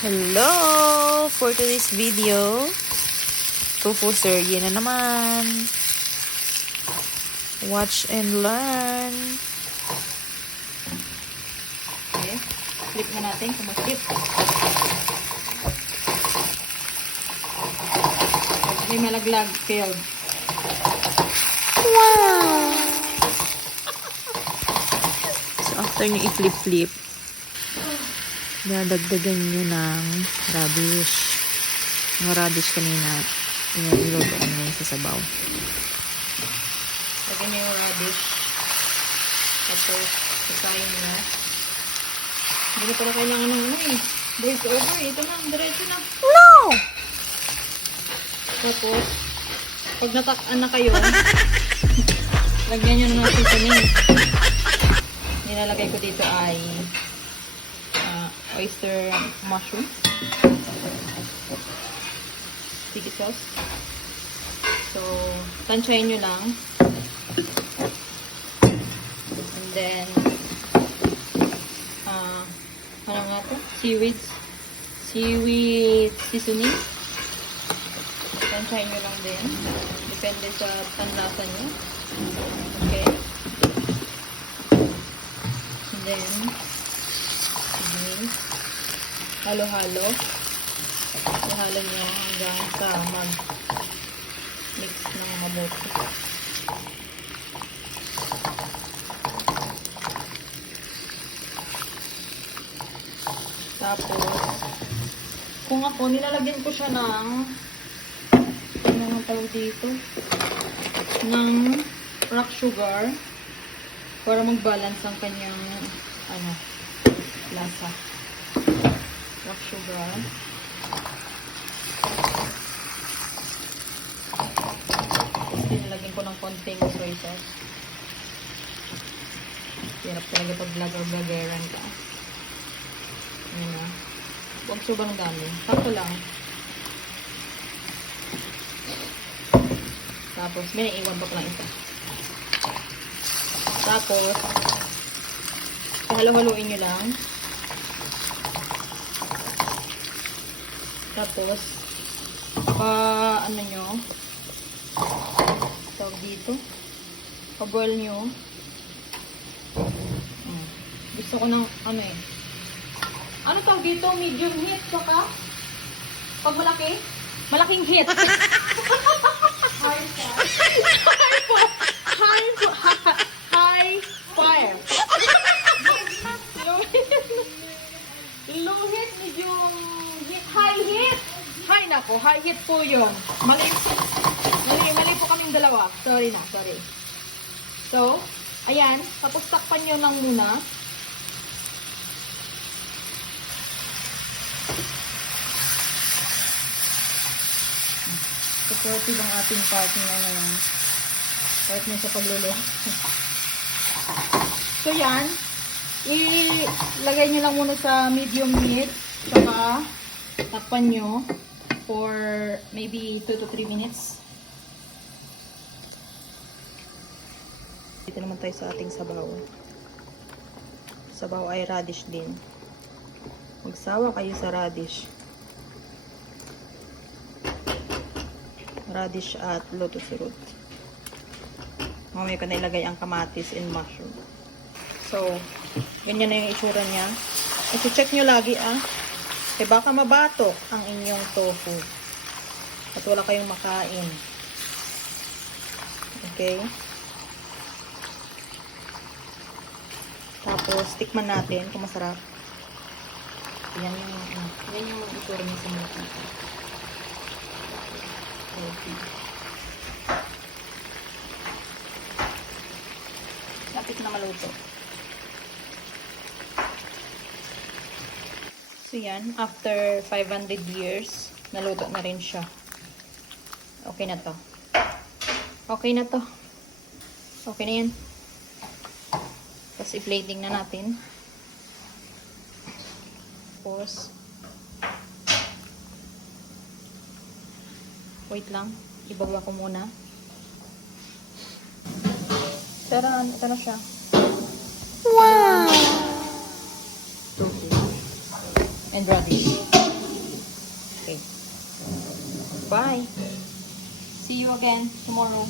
Hello! For today's video, tofu serye na naman. Watch and learn. Okay. Flip na natin kung mag-flip. May malaglag. Failed. Wow! So, after nyo i-flip-flip, dadagdagan nyo ng radish. Yung radish kanina, iluto ko na sa sabaw. Lagyan nyo yung radish. Tapos, isayin nyo na. Hindi na pala kailangan ng voice over. Ito na, diretso na. No! Tapos, pag natak-an na kayo, lagyan nyo na ng seasoning. Nilalagay ko dito ay oyster mushroom, sticky sauce. So, tansyahin nyo lang. And then, ano nga to? Seaweed seasoning. Tansyahin nyo lang din. Depende sa panlasa nyo. Okay. And then, halo-halo. Halo nyo hanggang sa mag-mix ng mabuti. Tapos, kung ako, nilalagyan ko siya ng ano ang tawag dito? Ng rock sugar para mag-balance ang kanyang lasa. Rock sugar. Tapos nilagyan ko ng konting soy sauce. Hirap talaga pag vlogger-vloggeran ka. Ayan na. Huwag sobrang dami. Sakto lang. Tapos, may naiwan pa lang isa. Tapos, halo-haloin nyo lang. Tapos, ano nyo, tawag dito, pa-boil nyo. Gusto ko ng, ano tawag dito, medium heat, saka, pag malaki, malaking heat. High fire. Low heat, medium heat, high heat. High na po, high heat po yun. Mali po kaming dalawa. Sorry. So, ayan, tapos takpan nyo lang muna. Supportive ang ating partner ngayon. Partner sa pagluluto. So, yan. Ilagay nyo lang muna sa medium heat. Saka, takpan nyo for maybe 2 to 3 minutes. Dito naman tayo sa ating sabaw. Sabaw ay radish din. Magsawa kayo sa radish. Radish at lotus root. Mamaya ko na ilagay ang kamatis and mushroom. So, ganyan na yung itsura niya. I-check nyo lagi eh baka mabatok ang inyong tofu. At wala kayong makain. Okay? Tapos, tikman natin kung masarap. Yan yung itsura niya sa mga. Lapit na maluto. So yan, after 500 years, naluto na rin siya. Okay na to. Okay na to. Okay na yan. Tapos i-plating na natin. Tapos, wait lang. Ibaba ko muna. Pero, ito na siya. Wow! And radish. Okay. Bye. See you again tomorrow.